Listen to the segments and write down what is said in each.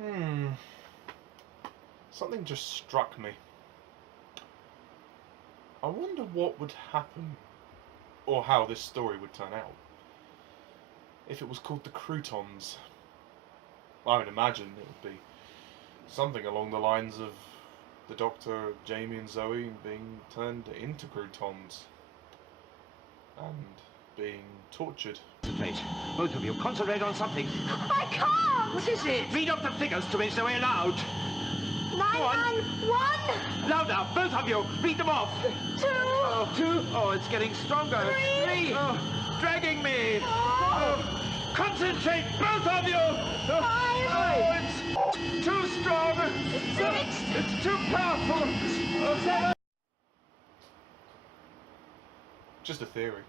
Hmm. Something just struck me. I wonder what would happen, or how this story would turn out, if it was called the Krotons. I would imagine it would be something along the lines of the Doctor, Jamie, and Zoe being turned into Krotons and being tortured. Concentrate. Both of you, concentrate on something. I can't! What is it? Read off the figures to me, Zoe, aloud. 991! Loud now, both of you. Read them off. 2! Oh, 2. Oh, it's getting stronger. 3! Oh, dragging me. 4! Oh, concentrate, both of you. 5! Oh, it's too strong. 6! It's too powerful. 7! Just a theory.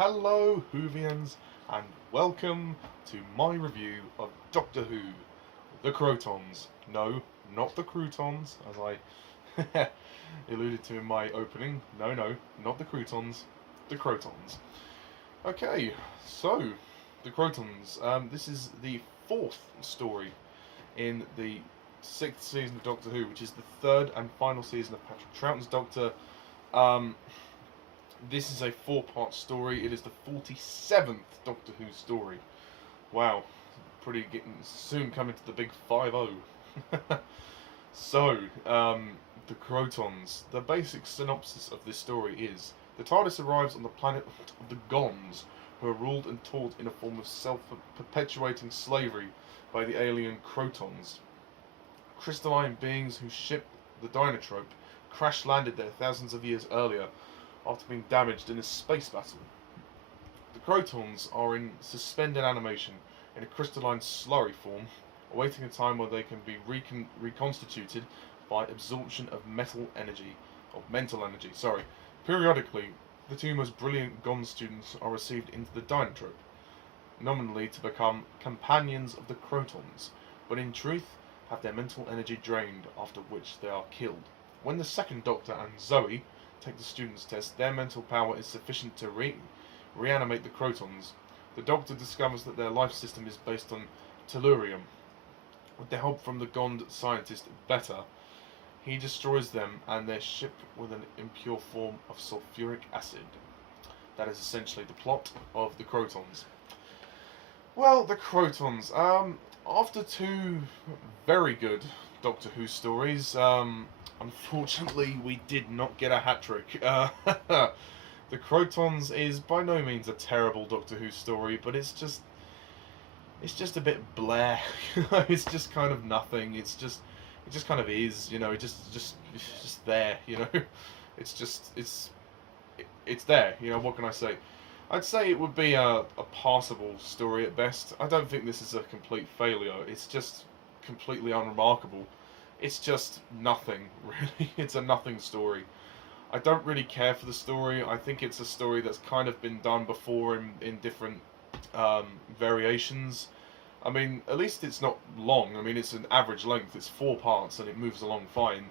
Hello, Whovians, and welcome to my review of Doctor Who, the Krotons. No, not the Croutons, as I alluded to in my opening. No, not the Croutons, the Krotons. Okay, so, the Krotons. This is the 4th story in the 6th season of Doctor Who, which is the 3rd and final season of Patrick Troughton's Doctor. This is a 4-part story. It is the 47th Doctor Who story. Wow, pretty getting soon coming to the big 5-0. So, the Krotons. The basic synopsis of this story is: the TARDIS arrives on the planet of the Gons, who are ruled and taught in a form of self-perpetuating slavery by the alien Krotons. Crystalline beings whose ship, the Dynatrope, crash-landed there thousands of years earlier, after being damaged in a space battle. The Krotons are in suspended animation in a crystalline slurry form, awaiting a time where they can be reconstituted by absorption of mental energy. Periodically, the 2 most brilliant GON students are received into the Dynatrope, nominally to become companions of the Krotons, but in truth have their mental energy drained, after which they are killed. When the second Doctor and Zoe take the students' test, their mental power is sufficient to reanimate the Krotons. The Doctor discovers that their life system is based on tellurium. With the help from the Gond scientist Beta, he destroys them and their ship with an impure form of sulfuric acid. That is essentially the plot of the Krotons. Well, the Krotons. After 2 very good Doctor Who stories, unfortunately, we did not get a hat-trick. The Krotons is by no means a terrible Doctor Who story, but it's just a bit bleh. It's just kind of nothing. It just kind of is, it's just there, it's there, what can I say? I'd say it would be a passable story at best. I don't think this is a complete failure. It's just completely unremarkable. It's just nothing, really. It's a nothing story. I don't really care for the story. I think it's a story that's kind of been done before in different variations. I mean, at least it's not long. I mean, it's an average length. It's 4 parts and it moves along fine.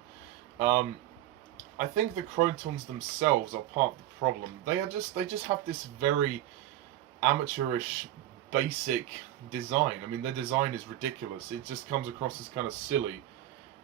I think the Krotons themselves are part of the problem. They just have this very amateurish, basic design. I mean, their design is ridiculous. It just comes across as kind of silly.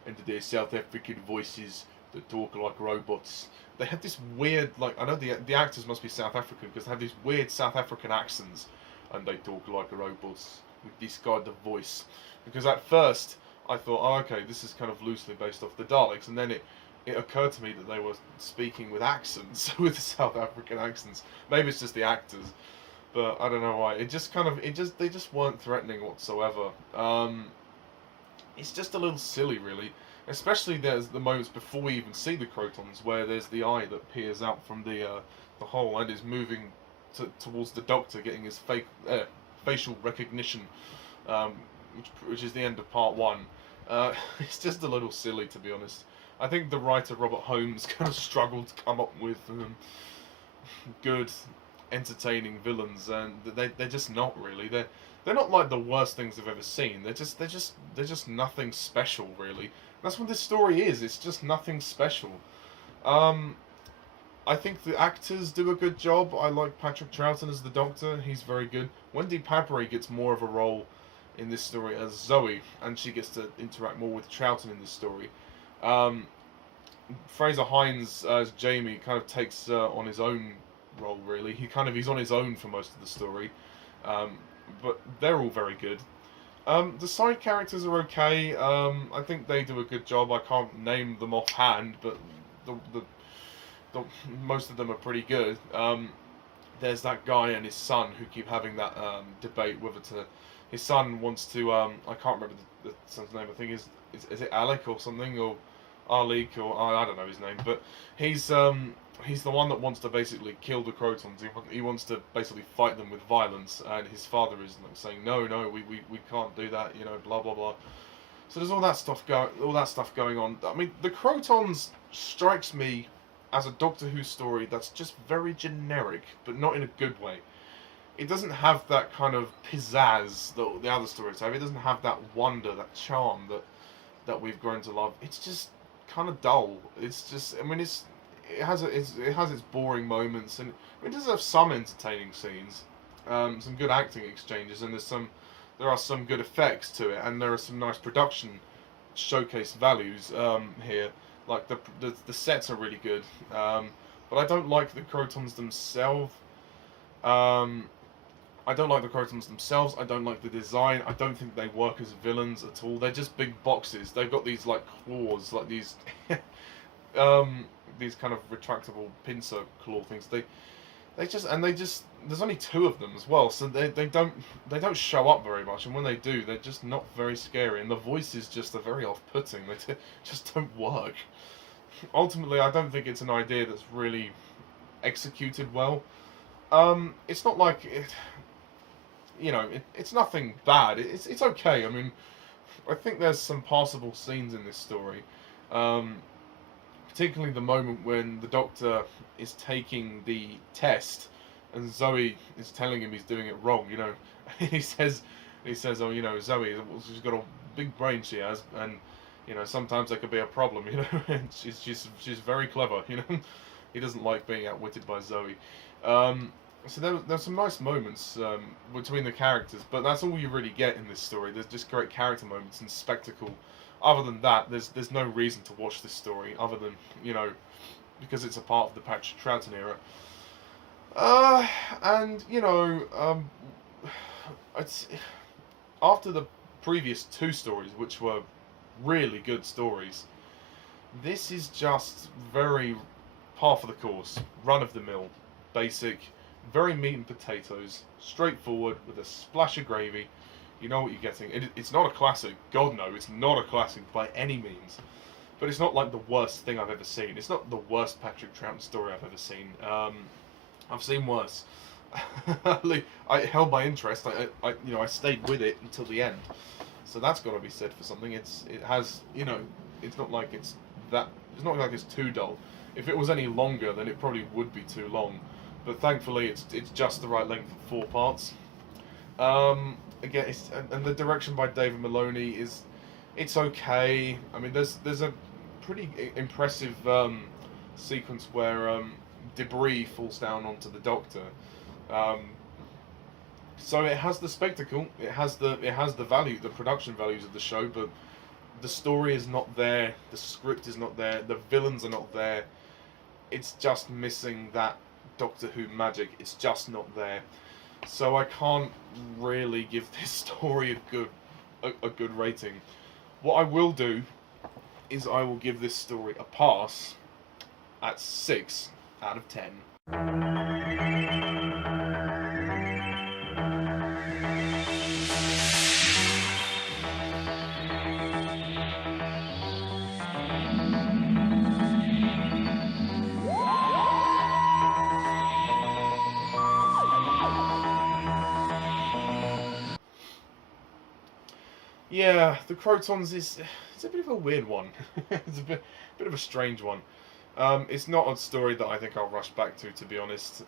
And their South African voices that talk like robots. They have this weird, I know the actors must be South African because they have these weird South African accents, and they talk like robots with this kind of voice. Because at first I thought, oh, okay, this is kind of loosely based off the Daleks, and then it occurred to me that they were speaking with accents, with South African accents. Maybe it's just the actors, but I don't know why. They just weren't threatening whatsoever. It's just a little silly, really. Especially there's the moments before we even see the Krotons, where there's the eye that peers out from the hole and is moving towards the Doctor getting his facial recognition, um, which is the end of part 1. It's just a little silly, to be honest. I think the writer Robert Holmes kind of struggled to come up with good, entertaining villains, and they're just not really. They're not like the worst things I've ever seen. They're just nothing special, really. That's what this story is. It's just nothing special. I think the actors do a good job. I like Patrick Troughton as the Doctor. He's very good. Wendy Padbury gets more of a role in this story as Zoe, and she gets to interact more with Troughton in this story. Frazer Hines as Jamie kind of takes on his own role, really. He's on his own for most of the story, but they're all very good. The side characters are okay. I think they do a good job. I can't name them offhand, but the most of them are pretty good. There's that guy and his son who keep having that debate whether to. His son wants to. I can't remember the son's name. I think is it Alec or something, or Arlik, or I don't know his name. But he's the one that wants to basically kill the Krotons. He wants to basically fight them with violence, and his father is like saying no, we can't do that. You know, blah blah blah. So there's all that stuff going on. I mean, the Krotons strikes me as a Doctor Who story that's just very generic, but not in a good way. It doesn't have that kind of pizzazz that the other stories have. It doesn't have that wonder, that charm that we've grown to love. It's just kind of dull. It's just, I mean, it has its boring moments, and it does have some entertaining scenes, some good acting exchanges, and there are some good effects to it, and there are some nice production showcase values here. Like the sets are really good, but I don't like the Krotons themselves. I don't like the Krotons themselves. I don't like the design. I don't think they work as villains at all. They're just big boxes. They've got these like claws, like these these kind of retractable pincer claw things. They just there's only 2 of them as well, so they don't show up very much, and when they do, they're just not very scary, and the voices just are very off-putting. They just don't work. Ultimately, I don't think it's an idea that's really executed well. It's not like it, it's nothing bad. It's okay. I mean, I think there's some passable scenes in this story. Particularly the moment when the Doctor is taking the test, and Zoe is telling him he's doing it wrong. He says, oh, Zoe, she's got a big brain, she has, and sometimes that could be a problem. And she's very clever. He doesn't like being outwitted by Zoe. So there's some nice moments between the characters, but that's all you really get in this story. There's just great character moments and spectacle. Other than that, there's no reason to watch this story other than because it's a part of the Patrick Troughton era. It's after the previous 2 stories, which were really good stories. This is just very par for the course, run of the mill, basic, very meat and potatoes, straightforward with a splash of gravy. You know what you're getting. It's not a classic. God no, it's not a classic by any means. But it's not like the worst thing I've ever seen. It's not the worst Patrick Troughton story I've ever seen. I've seen worse. I held my interest. I stayed with it until the end. So that's got to be said for something. It has, it's not like it's too dull. If it was any longer, then it probably would be too long. But thankfully, it's just the right length of 4 parts. Again, and the direction by David Maloney it's okay. I mean, there's a pretty impressive sequence where debris falls down onto the Doctor. So it has the spectacle, it has the value, the production values of the show, but the story is not there, the script is not there, the villains are not there. It's just missing that Doctor Who magic. It's just not there. So I can't really give this story a good rating. What I will do is I will give this story a pass at 6 out of 10. Yeah, the Krotons it's a bit of a weird one. It's a bit of a strange one. It's not a story that I think I'll rush back to be honest.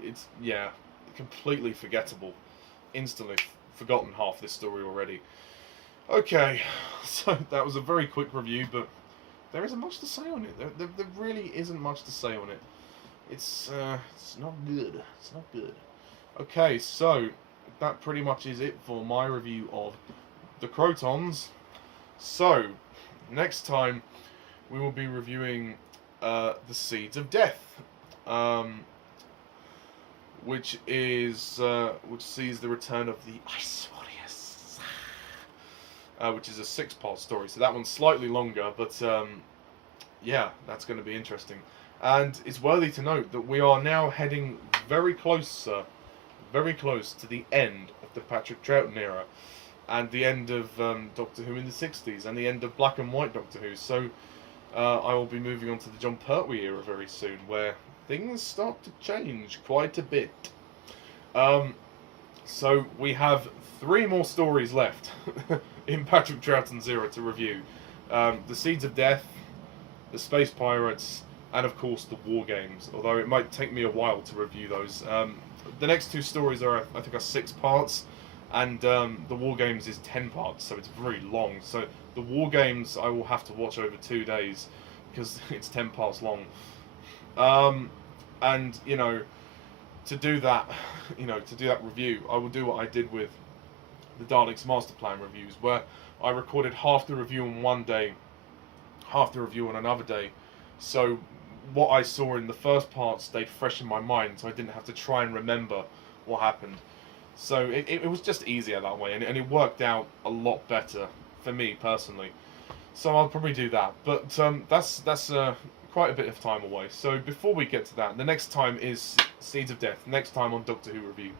It's yeah, completely forgettable. Instantly forgotten half this story already. Okay, so that was a very quick review, but there isn't much to say on it. There really isn't much to say on it. It's not good. It's not good. Okay, so that pretty much is it for my review of the Krotons. So next time we will be reviewing the Seeds of Death, which sees the return of the Ice Warriors, which is a 6-part story. So that one's slightly longer, but yeah, that's going to be interesting. And it's worthy to note that we are now heading very close to the end of the Patrick Troughton era, and the end of Doctor Who in the 60s, and the end of Black and White Doctor Who. So I will be moving on to the John Pertwee era very soon, where things start to change quite a bit. So we have 3 more stories left in Patrick Troughton's era to review. The Seeds of Death, the Space Pirates, and of course the War Games, although it might take me a while to review those. The next 2 stories are, I think, 6 parts, and the War Games is 10 parts, so it's very long. So the War Games I will have to watch over 2 days, because it's 10 parts long. And, you know, to do that review, I will do what I did with the Daleks Master Plan reviews, where I recorded half the review on one day, half the review on another day. So what I saw in the first part stayed fresh in my mind, so I didn't have to try and remember what happened. So it was just easier that way, and it worked out a lot better for me personally. So I'll probably do that, but that's quite a bit of time away. So before we get to that, the next time is Seeds of Death, next time on Doctor Who Review.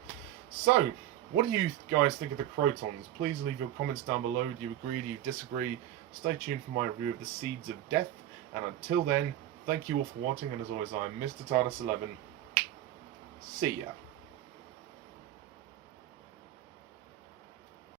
So, what do you guys think of the Krotons? Please leave your comments down below. Do you agree? Do you disagree? Stay tuned for my review of the Seeds of Death, and until then, thank you all for watching, and as always, I'm Mr. TARDIS11. See ya.